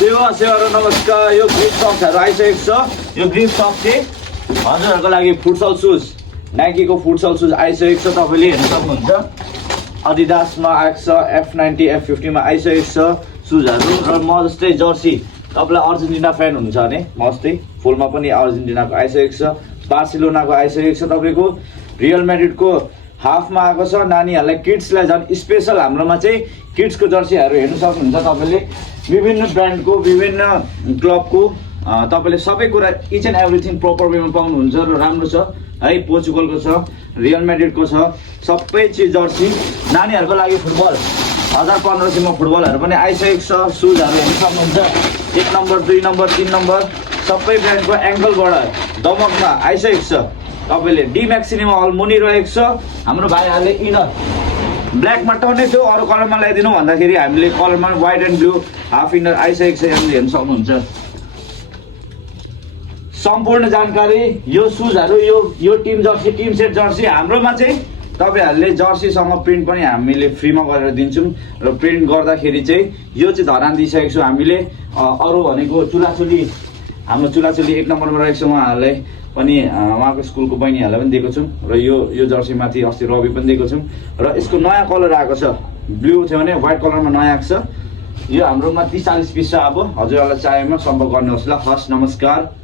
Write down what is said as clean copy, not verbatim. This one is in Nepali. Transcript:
सेवा र नमस्कार। यो ग्रिप सक्सहरू आइसकेको छ। यो ग्रिप सक्स चाहिँ हजुरहरूको लागि फुटसल सुज, नाइकीको फुटसल सुज आइसकेको छ। तपाईँले हेर्न सक्नुहुन्छ अडिडासमा आएको छ, F90 F50 मा आइसकेको छ सुजहरू। र म जस्तै जर्सी, तपाईँलाई अर्जेन्टिना फ्यान हुनुहुन्छ भने म जस्तै फुलमा पनि अर्जेन्टिनाको आइसकेको छ, बार्सिलोनाको आइसकेको छ, तपाईँको रियल म्याड्रिडको हाफमा आएको छ। नानीहरूलाई किड्सलाई झन् स्पेसल हाम्रोमा चाहिँ किड्सको जर्सीहरू हेर्न सक्नुहुन्छ। तपाईँले विभिन्न ब्रान्डको, विभिन्न क्लबको तपाईँले सबै कुरा इच एन्ड एभ्रिथिङ प्रपर वेमा पाउनुहुन्छ र राम्रो छ है। पोर्चुगलको छ, रियल म्याड्रिडको छ, सबै चिज जर्सी। नानीहरूको लागि फुटबल 1500 मा फुटबलहरू पनि आइसकेको छ। सुजहरू हेर्न सक्नुहुन्छ 1 नम्बर 2 नम्बर 3 नम्बर सबै ब्रान्डको एङ्कलबाट दमकमा आइसकेको छ। तपाईँले डी म्याक्सिनीमा अल मुनि रहेको छ। हाम्रो भाइहरूले इनर ब्ल्याकमा टर्नै थियो, अरू कलरमा ल्याइदिनु भन्दाखेरि हामीले कलरमा white and blue half inner आइसकेको छ। यहाँनिर हेर्न सक्नुहुन्छ सम्पूर्ण जानकारी। यो सुजहरू, यो team jersey, team set jersey हाम्रोमा चाहिँ तपाईँहरूले जर्सीसँग प्रिन्ट पनि हामीले फ्रीमा गरेर दिन्छौँ। र प्रिन्ट गर्दाखेरि चाहिँ यो चाहिँ धरान दिइसकेको छु हामीले। अरू भनेको चुलाचुली, हाम्रो चुलाचुली 1 नम्बरमा रहेको छ, उहाँहरूलाई पनि उहाँको स्कुलको बहिनीहरूलाई पनि दिएको छौँ। र यो जर्सीमाथि अस्ति रवि पनि दिएको छौँ। र यसको नयाँ कलर आएको छ, ब्लू थियो भने व्हाइट कलरमा नयाँ आएको छ। यो हाम्रोमा 30-40 पिस छ। अब हजुरहरूलाई चाहेमा सम्पर्क गर्नुहोस् ल। हस्, नमस्कार।